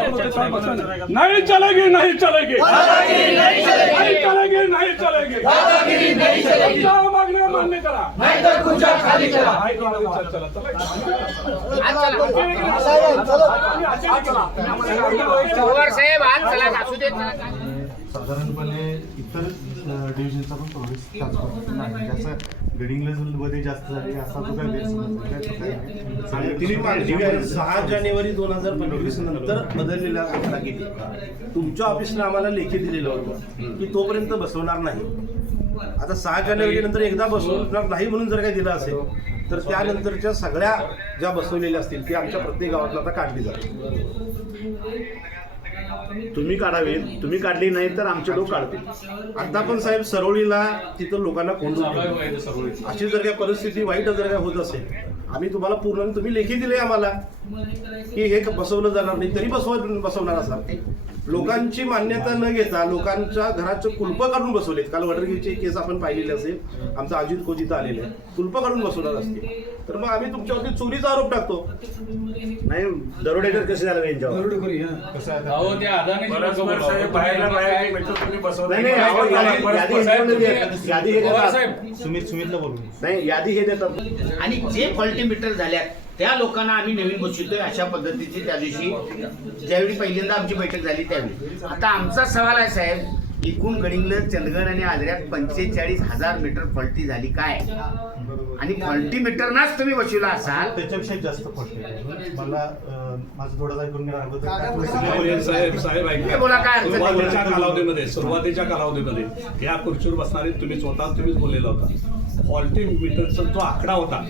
नहीं चलेगी नहीं चलेगी नहीं चलेगी नहीं चलेगी आमचा मागण्या मान्य करा. चला, चला, पवार साहेब आज चला असू देत साधारणपणे इतर डिव्हिजनचा पण नाही. त्याचं ग्रेडिंग लेवलमध्ये जास्त झाले असा तो गैरसमज तो आहे, सहा जानेवारी दोन हजार पंचवीस नंतर बदललेला आकडा किती तुमच्या ऑफिसने आम्हाला लेखी दिलेलं होतं की तोपर्यंत बसवणार नाही. आता सहा जानेवारी नंतर एकदा बसवणार नाही म्हणून जर काही दिलं असेल तर त्यानंतरच्या सगळ्या ज्या बसवलेल्या असतील त्या आमच्या प्रत्येक गावातून आता काढली जातील. तुम्ही काढावी तुम्ही काढली नाही तर आमचे लोक काढतील. आता पण साहेब सरोळीला तिथं लोकांना कोंडून अशी जर काही परिस्थिती वाईट जर काय होत असेल आम्ही तुम्हाला पूर्ण तुम्ही लेखी दिले आम्हाला की हे बसवलं जाणार नाही तरी बसव बसवणार असाल. लोकांची मान्यता न घेता लोकांच्या घराचं कुलप काढून बसवलेत. काल वडरगीची केस आपण पाहिलेली असेल. आमचा अजित इथं आलेले कुलप काढून बसवणार असतील. तर मग आम्ही तुमच्यावरती चोरीचा आरोप टाकतो. नाही दरोडेकर कसे झाले आहे अहो अदानी यादी- हे देतात नाही यादी हे देतात. आणि जे फॉल्टी मीटर झाल्यात त्या लोकांना आम्ही नवीन बसवतोय अशा पद्धतीची त्या दिवशी. ज्यावेळी पहिल्यांदा आमची बैठक झाली त्यावेळी. आता आमचा सवाल आहे साहेब एकूण गडिंगलज चंदगड आणि आजऱ्यात पंचेचाळीस हजार मीटर फॉल्टी झाली काय? आणि फॉल्टी मीटरनाच तुम्ही बसवला असाल? त्याच्यापेक्षा जास्त मला माझं साहेब साहेब हे. सुरुवातीच्या कालावधीमध्ये सुरुवातीच्या कालावधीमध्ये. या खुर्चीवर बसणारे तुम्ही स्वतः तुम्हीच बोललेला होता. फॉल्टी मीटरचा जो आकडा होता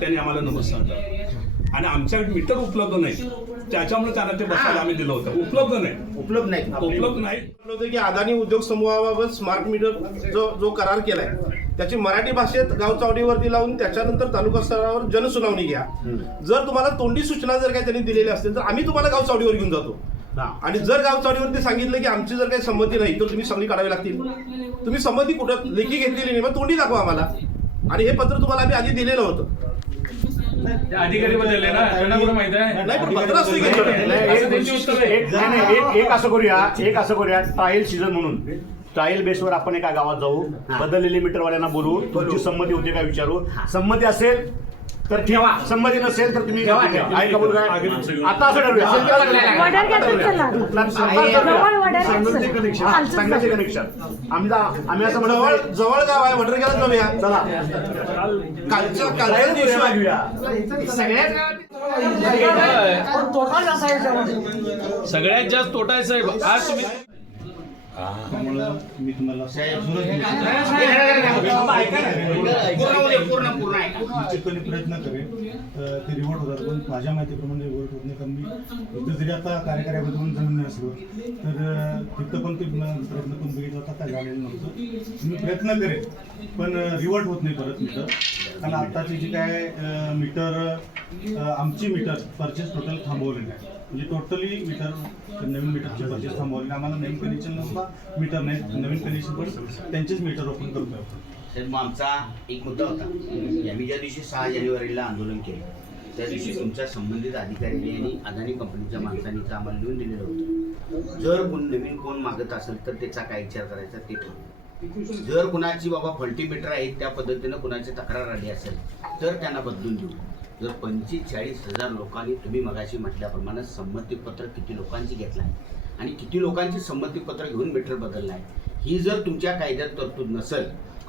त्याने आम्हाला नमूद सांगता आणि आमच्याकडे मीटर उपलब्ध नाही त्याच्यामुळे त्यांना ते बसायला आम्ही दिलं होतं. उपलब्ध नाही उपलब्ध नाही उपलब्ध नाही होतं की अदानी उद्योग समूहाबाबत स्मार्ट मीटर जो जो करार केलाय त्याची मराठी भाषेत गाव चावडीवरती लावून त्याच्यानंतर तालुका स्तरावर जनसुनावणी घ्या. जर तुम्हाला तोंडी सूचना जर काही त्यांनी दिलेल्या असतील तर आम्ही तुम्हाला गाव चावडीवर घेऊन जातो. आणि जर गाव चावडीवरती सांगितलं की आमची जर काही संमती नाही तर तुम्ही सगळी काढावी लागतील. तुम्ही संमती कुठं लेखी घेतलेली नाही मग तोंडी दाखवा आम्हाला. आणि हे पत्र तुम्हाला आम्ही आधी दिलेलं होतं. अधिकारी बदलले ना त्यांना कुठं माहीत आहे? एक असं करूया एक असं करूया ट्रायल सीझन म्हणून. ट्रायल बेसवर आपण एका गावात जाऊ बदललेले मीटरवाल्यांना बोलू तुमची संमती होते का विचारू? संमती असेल तर ठेवा. संमती नसेल तर तुम्ही ठेवा, ठेवा. आहे कबूल काय. आता असं ठरवूया. चला जवळ जा. कनेक्शन आम्ही असं जवळ म्हणतो जवळ गाव आहे. वडरग्याला जाऊया चला. कालच्या कालच्या दिवशी. सगळ्याच गावात सगळ्यात जास्त तोटा आहे साहेब. आज तुम्ही त्यामुळं मी तुम्हाला पूर्ण पूर्ण निश्चितपणे प्रयत्न करेन. ते रिवोट होतात पण माझ्या माहितीप्रमाणे रिवोट होत नाही कारण मी इथं जरी आता कार्यकार्यामध्ये म्हणून जमीन असलो तर तिथं पण ते म- प्रयत्न करून बघितला होता काय झालेलं नव्हतं. मी प्रयत्न करेन पण रिवोट होत नाही परत मीटर कारण आत्ताची जी काय मीटर आमची मीटर परचेस टोटल थांबवलेली आहे. म्हणजे टोटली मीटर नवीन मीटरची परचेस थांबवलेली आम्हाला नवीन कनेक्शन नसता मीटर नाही नवीन कनेक्शन पण त्यांचेच मीटर ओपन करतो आपण. मग आमचा एक मुद्दा होता. आम्ही ज्या दिवशी सहा जानेवारीला आंदोलन केलं त्या दिवशी तुमच्या संबंधित अधिकाऱ्यांनी आणि अदानी कंपनीच्या माणसांनी आम्हाला लिहून दिलेलं होतं. जर कोण नवीन कोण मागत असेल तर त्याचा काय विचार करायचा ते ठरवू जर कुणाची बाबा फल्टीमीटर आहे त्या पद्धतीनं कुणाची तक्रार आली असेल तर त्यांना बदलून देऊ. जर पंचवीस चाळीस हजार लोकांनी तुम्ही मगाशी म्हटल्याप्रमाणे संमतीपत्र किती लोकांची घेतलं आहे आणि किती लोकांची संमतीपत्र घेऊन मीटर बदललं आहे ही जर तुमच्या कायद्यात तरतूद नसेल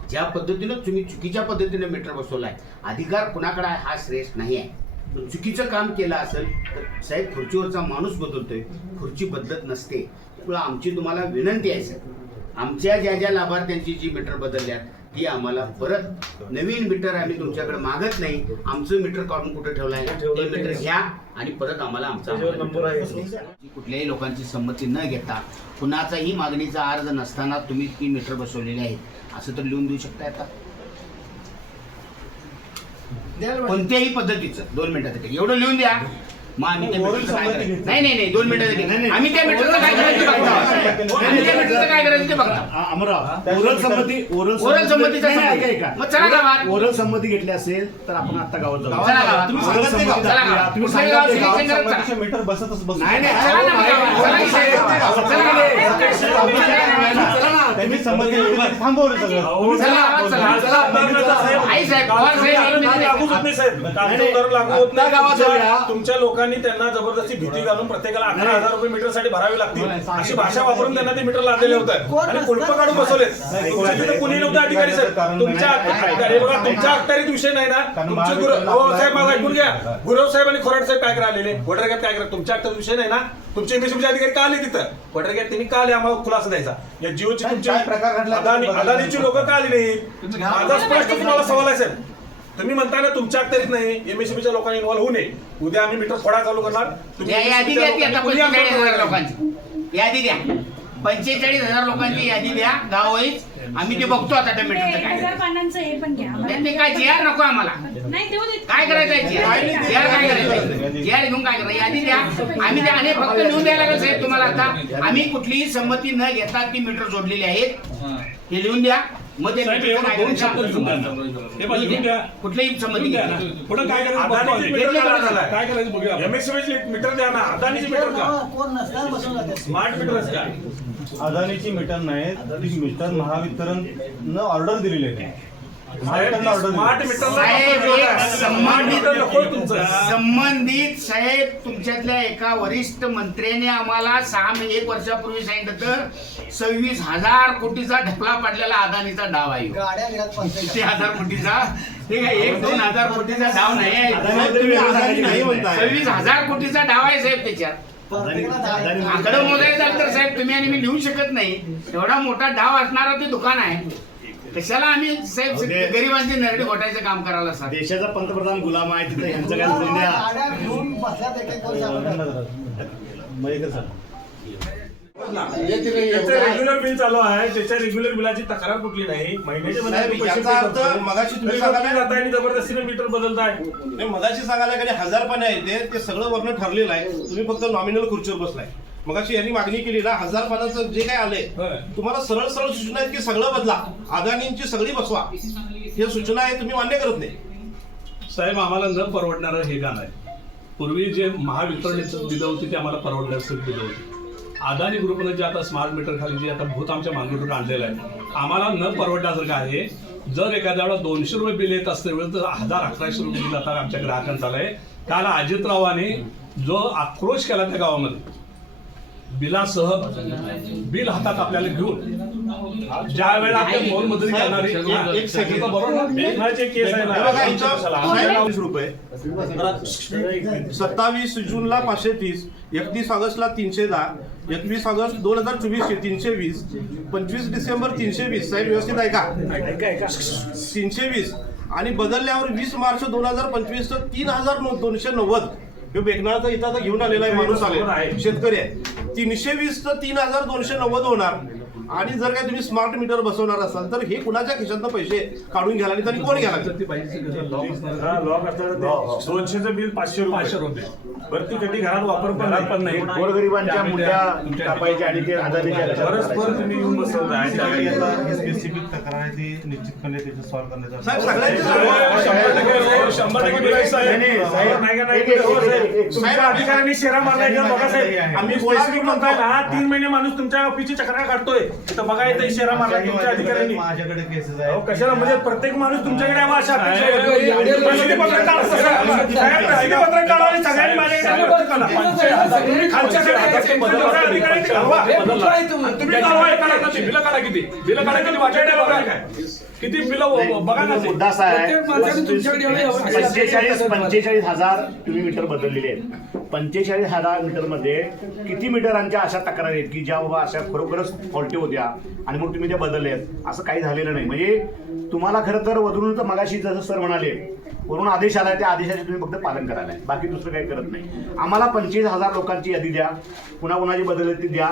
ज्या पद्धतीनं तुम्ही चुकीच्या पद्धतीनं मीटर बसवला आहे अधिकार कुणाकडे आहे हा श्रेष्ठ नाही आहे. पण चुकीचं काम केलं असेल तर साहेब खुर्चीवरचा माणूस बदलतोय खुर्ची बदलत नसते. त्यामुळे आमची तुम्हाला विनंती आहे सर आमच्या ज्या ज्या लाभार्थ्यांची जी मीटर बदलल्यात ती आम्हाला परत नवीन मीटर आम्ही तुमच्याकडे मागत नाही. आमचं मीटर काढून कुठे ठेवलंय? ते मीटर घ्या आणि परत आम्हाला आमचा नंबर आहे. कुठल्याही लोकांची संमती न घेता कुणाचाही मागणीचा अर्ज नसताना तुम्ही ती मीटर बसवलेली आहेत असं तर लिहून देऊ शकता आता? कोणत्याही पद्धतीचं. दोन मिनिटासाठी एवढं लिहून द्या. मग आम्ही त्या Oral मीटरचं काय संमती करायचं घेतली. नाही नाही नाही दोन मिनिटं नाही, झाली. नाही. आम्ही त्या मीटरचं काय करायचं ते बघतो आम्ही त्या मीटरचं काय करायचं ते बघतो आ- अमराव ओरल संमती ओरल ओरल संमतीचा नाही, नाही, संमती. ऐका, ऐका. मग चला गावात. ओरल संमती घेतली असेल तर आपण आता गावात जाऊ चला गावात. तुम्ही ओरल सांगत नाही का? चला दाखवूया. गावात. तुम्ही कुठल्या सांगा ते गावात गावात. सिलेक्शन करत संमतीचे मीटर बसतच बसत नाही नाही ना, ना. ना. चला ना. त्यांनी संमती थांबवलं सगळं. चला चला. आई साहेब पवार साहेब होत नाही साहेब. लागू होत नाही गावात तुमच्या- जाऊया. तुमच्या लोकांनी त्यांना जबरदस्ती भीती घालून प्रत्येकाला अकरा हजार रुपये मीटरसाठी भरावे लागतील. अशी भाषा वापरून त्यांना ते मीटर लादलेले होतात आणि कुलप काढून बसवले तुमच्या तिथे कुणी नव्हतं अधिकारी साहेब. तुमच्या अरे बघा तुमच्या अखत्यारीत विषय नाही ना. तुमचे गुरु हो साहेब माझा ऐकून घ्या. गुरव साहेब आणि खोराट साहेब काय करायला आलेले वडरग्यात काय करा तुमच्या अखत्यारीत विषय नाही ना? तुमचे एमएससीचे अधिकारी का आले तिथं? वडरग्यात त्यांनी का आले आम्हाला खुलासा द्यायचा या जिओची तुमची काय प्रकार घडला? अदानी अदानीची लोक का आली नाही? माझा स्पष्ट तुम्हाला सवाल आहे साहेब तुम्ही म्हणताय ना तुमच्या अखत्यारीत नाही. एमएससीबीच्या लोकांनी इन्व्हॉल्व होऊ नये. उद्या आम्ही मीटर फोडा चालू करणार. तुम्ही या यादी द्या ती आता पंचेचाळीस हजार लोकांची. यादी द्या. पंचेचाळीस हजार लोकांची यादी द्या. गाववाईज आम्ही ते बघतो आता त्या एक काय. हजार पानांचं हे पण घ्या. नाही, ते काय जी आर नको आम्हाला. नाही देऊ देत. काय करायचं आहे जी आर जी आर काय करायचं जी आर घेऊन काय करायचं यादी द्या. आम्ही द्या आणि फक्त लिहून द्यायला लागेल साहेब तुम्हाला आता. आम्ही कुठलीही संमती न घेता ती मीटर जोडलेली आहेत. हे लिहून द्या. मग ते साहेब, मीटरचं एवढं काय दोन शब्द करायचं? लिहून द्या. हे बघा, लिहून द्या. कुठलीही संमती लिहून द्या घेतली ना. पुढं काय करायचं? बघतो अदानीचे आम्ही. मीटर का घेतले झालाय? काय करायचं बघूया आपण. एमएससीबी मीटर द्या ना. अदानीची मीटर का? स्मार्ट मीटर का? अदानीची मीटर नाहीत ती मीटर महावितरण ऑर्डर दिलेली आहे. संबंधित साहेब तुमच्यातल्या एका वरिष्ठ मंत्र्याने आम्हाला सहा मे एक वर्षापूर्वी सांगितलं तर सव्वीस हजार कोटीचा ढकला पडलेला अदानीचा डाव आहे. किती हजार कोटीचा? ठीक आहे एक दोन हजार कोटीचा डाव नाही नाही सव्वीस हजार कोटीचा डाव आहे साहेब त्याच्यात. आकडं मोजायचं तर साहेब तुम्ही आणि मी लिहू शकत नाही. एवढा मोठा डाव असणारा ते दुकान आहे. कशाला आम्ही साहेब गरिबांची नरडी घोटायचं काम करायला सांग देशाचा पंतप्रधान गुलाम आहे तिथे ह्यांचं काय रेग्युलर बिल चालू आहे त्याच्या रेग्युलर बिलाची तक्रार कुठली नाही. महिन्याच्या साहेब, महिन्यात पैसे याचा pay अर्थ करतोय. मगाशी तुम्ही तुम्ही सांगायला- जाताय आणि जबरदस्तीने मीटर बदलताय. नाही मगाशी सांगायला गेले हजार पाणी आहे ते ते सगळं वर्ण ठरलेलं आहे. तुम्ही फक्त नॉमिनल खुर्चीवर बसलाय. मगाशी यांनी मागणी केली ना हजार पानाचं जे काय आलंय होय. तुम्हाला सरळ सरळ सूचना आहेत की सगळं बदला. अदानींची सगळी बसवा. हे सूचना आहे तुम्ही मान्य करत नाही. साहेब आम्हाला न परवडणारं हे गाणं आहे. पूर्वी जे महावितरणचं दिलं होती ते आम्हाला परवडण्याचं दिलं होतं अदानी ग्रुपनं जे आता स्मार्ट मीटर खाली जे आता भूत आमच्या मागणीतून आणलेलं आहे आम्हाला न परवडण्यासारखं आहे. जर एखाद्या वेळा दोनशे रुपये बिल येत असते वेळेस तर हजार अकराशे रुपये बिल आता आमच्या ग्राहकांचा आहे काल अजितरावाने जो आक्रोश केला त्या गावामध्ये बिलासह बिल हातात आपल्याला घेऊन ज्या वेळेला आपल्या करणारी एक- second. बरोबर ना? मेघनाचे केस आहे हे बघा ना इथं साहेब, रुपये. सत्तावीस जूनला पाचशे तीस एकतीस ऑगस्टला तीनशे दहा एकवीस ऑगस्ट दोन हजार चोवीस तीनशे वीस पंचवीस डिसेंबर तीनशे वीस. साहेब व्यवस्थित आहे का? तीनशे वीस. आणि बदलल्यावर वीस मार्च दोन हजार पंचवीस तीन हजार नऊ- दोनशे नव्वद. हे बेकनाचा इथं आता घेऊन आलेला आहे माणूस आले शेतकरी आहे. तीनशे वीस तर तीन हजार दोनशे नव्वद होणार. आणि जर काय तुम्ही स्मार्ट मीटर बसवणार असाल तर हे कुणाच्या खिशातनं पैसे काढून घ्यायला आणि कोण घ्यायला हा लॉक असलं दोनशेचं बिल पाचशे पाचशे रुपये. रुपये बरं ती कधी घरात वापर पण पण नाही. गोरगरिबांच्या मुंड्या कापायच्या आणि ते परस्पर तुम्ही येऊन ही स्पेसिफिक तक्रार आहे ती निश्चितपणे त्याची सॉल्व्ह करण्याचा शंभर टक्के साहेब, हो, अधिकाऱ्यांनी शेरा बघा साहेब. आम्ही तीन महिने माणूस तुमच्या ऑफिसची चक्रा काढतोय. तर बघा इथे शेरा मारला तुमच्या अधिकाऱ्यांनी. माझ्याकडे केसेस अहो, आहेत कशाला? म्हणजे प्रत्येक माणूस तुमच्याकडे यावा अशा अपेक्षा आहे. प्रसिद्धीपत्रक काढा, साहेब, प्रसिद्धीपत्रक काढा आणि सगळ्यांनी माझ्याकडे वर्क करा. तुम्ही. बिलं काढा किती? बिलं काढा किती? वाचायला बघा. काय किती बिलं बघा ना ते. मुद्दा असा आहे. पंचेचाळीस पंचेचाळीस हजार तुम्ही मीटर बदललेले आहेत. पंचेचाळीस हजार मीटरमध्ये किती मीटरांच्या अशा तक्रारी आहेत की ज्या बाबा अशा खरोखरच फॉल्टी होत्या आणि मग तुम्ही त्या बदलल्या असं काही झालेलं नाही. म्हणजे तुम्हाला खरं तर वधून तर मगाशी जसं सर म्हणाले वरून आदेश आलाय त्या आदेशाचे तुम्ही फक्त पालन करायला आहे. बाकी दुसरं काही करत नाही. आम्हाला पंचवीस हजार लोकांची यादी द्या कुणा कुणाची बदल ती द्या.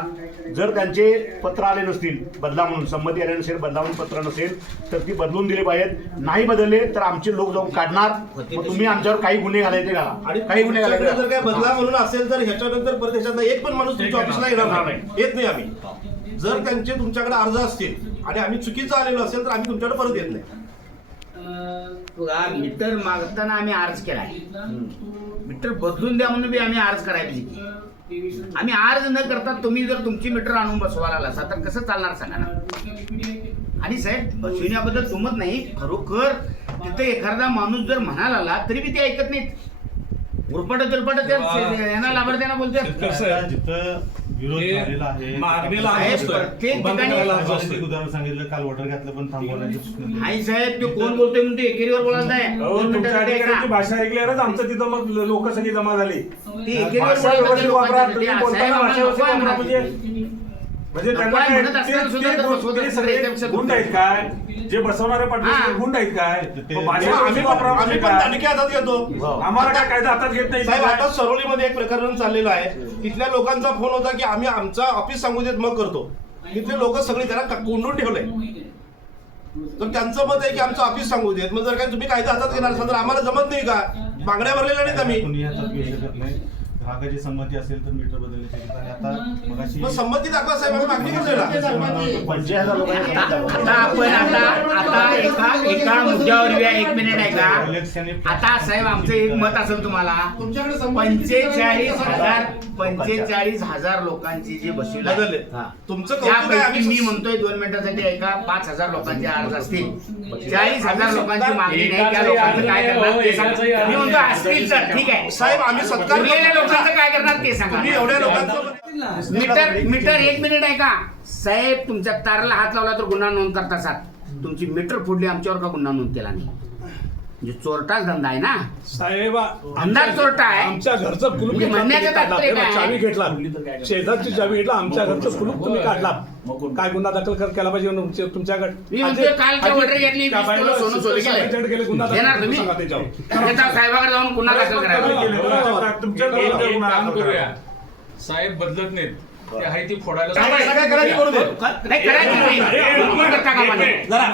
जर त्यांचे पत्र आले नसतील बदला म्हणून संमती आले नसेल बदला म्हणून पत्र नसेल तर ती बदलून दिली पाहिजेत. नाही बदलले तर आमचे लोक जाऊन काढणार. मग तुम्ही आमच्यावर काही गुन्हे घालायचे घाला आणि काही गुन्हे तुमच्याकडे जर घालायचे काय बदला म्हणून असेल तर ह्याच्यानंतर ह्याच्यात एक पण माणूस तुमच्या ऑफिसला येणार नाही. येत नाही आम्ही. जर त्यांचे तुमच्याकडे अर्ज असतील आणि आम्ही चुकीचं आलेलो असेल तर आम्ही तुमच्याकडे परत येत नाही. बघा मीटर मागताना आम्ही अर्ज केलाय. मीटर बदलून द्या म्हणून बी आम्ही अर्ज करायला पाहिजे आम्ही अर्ज न करता तुम्ही जर तुमची मीटर आणून बसवायला लागला तर कसं चालणार सांगा ना? आणि साहेब बसविण्याबद्दल जमत नाही. खरोखर तिथं एखादा माणूस जर म्हणायला आला तरी बी ते ऐकत नाहीत. उरपट तिरपट ते यांना लाभार्थ्यांना बोलतात जिथं हे मागणीला. प्रत्येक ठिकाणी-. उदाहरण सांगितलं काल वॉटर घातलं पण दिली. आई साहेब ते कोण बोलतोय म्हणून ते एकेरीवर बोलत नाही. भाषा ऐकल्यावरच आमचं तिथं मग लोक सगळी जमा झाली ते एकेरीवर म्हणत म्हणजे म्हणजे त्यांना आहे काय म्हणत असताना ते- सुद्धा ते तर गुण- बसवत ते असतात, सगळे याच्यापेक्षा गुंड आहेत काय? जे बसवणारे हा. पाठवणारे गुंड आहेत काय? मग भाषा आम्ही व्यवस्थित पण वापरा आम्ही म्हणजे पण काय? हातात घेतो. आम्हाला काय कायदा हातात घेत नाही साहेब आता सरोलीमध्ये एक प्रकरण चाललेलं आहे. तिथल्या लोकांचा फोन होता की आम्ही आमचा ऑफिस सांगू देत मग करतो. तिथले लोक सगळी त्याला का- कोंडून ठेवलंय. तर त्यांचं मत आहे की आमचं ऑफिस सांगू देत. मग जर काय तुम्ही कायदा हातात घेणार असाल तर आम्हाला जमत नाही का? मागण्या भरलेल्या नाहीत आम्ही. कोणी नाही. ग्राहकाची संमती असेल तर मीटर बदलण्याची. आता मग संमती दाखवा साहेब आम्ही मागणी करतोय ना. पंचवीस हजार लोकांची आता आता आपण आता आता एका एका मुद्द्यावर येऊया. एक मिनिट ऐका. आता साहेब आमचं एक मत असेल तुम्हाला. पंचेचाळीस हजार पंचेचाळीस हजार लोकांची जी बसवी. तुमचं आहे, त्यापैकी मी म्हणतोय दोन मिनिटासाठी ऐका पाच हजार लोकांचे अर्ज असतील. चाळीस हजार लोकांची मागणी नाही त्या लोकांचं काय करणार ते सांगा. मी म्हणतो असतील तर ठीक आहे. साहेब आम्ही सत्कार. लोकांचं काय करणार ते सांगा. एवढ्या लोकांचं मीटर मीटर एक मिनिट. आहे का? साहेब तुमच्या ताराला हात लावला तर गुन्हा नोंद करता सात. तुमची मीटर फोडली आमच्यावर का गुन्हा नोंद केला नाही? म्हणजे चोरटाच धंदा आहे ना? साहेब अंदाज चोरटा आहे. आमच्या घरचं कुलूप म्हणजे म्हणण्याचं. तात्पर्य काय? चावी घेतला. शेजारची चावी घेतला आमच्या घरचं कुलूप तुम्ही काढला. काय गुन्हा दाखल कर- केला पाहिजे तुमच्या- तुमच्याकडे? मी म्हणतोय कालच्या order घेतली, त्या वीस बाईला किलो सोनं चोरी केलंय. साहेबांच्याकडे गेले, गुन्हा दाखल देणार करून तुम्ही? सांगा त्याच्यावर. त्याच्या साहेबाकडे जाऊन गुन्हा दाखल करायला. तुमच्या एक- एक काम करूया. साहेब बदलत नाहीत. ते आहे ती फोडायला काय काय काय करायचं करू दे. नाही करायचं नाही. तुम्ही करता कामा नये. जरा.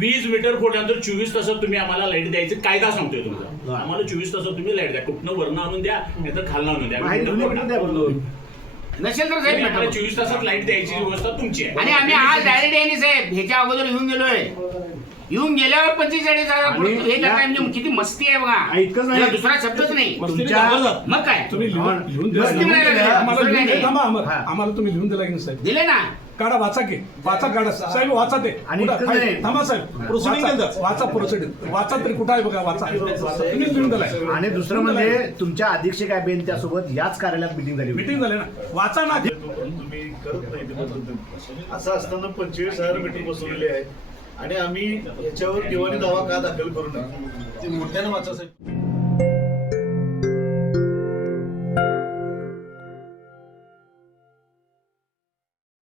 वीज मीटर फोडल्यानंतर चोवीस तासात तुम्ही आम्हाला लाइट द्यायचं कायदा सांगतोय तुमचा. आम्हाला चोवीस तासात तुम्ही लाइट द्या. कुठनं वरनं आणून द्या नाही तर खालनं आणून द्या. नसेल तर साहेब आम्हाला. चोवीस तासात लाइट द्यायची व्यवस्था तुमची आहे. आणि आम्ही आज डायरेक्ट आहे साहेब ह्याच्या अगोदर येऊन गेलोय. येऊन गेल्यावर पंचेचाळीस हजार आणि हे करताय म्हणजे किती मस्ती आहे बघा. इतकंच नाही. त्याला दुसरा शब्दच नाही. तुमच्या मग काय? तुम्ही लिहून लिहून दिला मस्ती म्हणायला लागले. आम्हाला दुसरं लिहून काय दे, थांबा, आम्हाला हा. आम्हाला तुम्ही लिहून दिला की नाही साहेब. दिले ना. काढा वाचा की. वाचा काढा. साहेब वाचा ते. आणि कुठं? इतकंच फाईल. नाही. थांबा साहेब. Proceeding वाचा- केलं. वाचा प्रोसिडिंग वाचा तरी कुठं आहे बघा वाचा. तुम्ही लिहून दिलाय आणि दुसरं म्हणजे तुमच्या अधीक्षक आहे बेन त्यासोबत याच कार्यालयात मिटिंग झाली होती. मिटिंग झाली ना. वाचा ना. तुम्ही करत नाही ते बदलून असं असताना पंचवीस हजार मीटर बसवलेले आहेत. आणि आम्ही याच्यावर दिवाणी दावा का दाखल करू नये ते मोठ्यानं वाचा साहेब.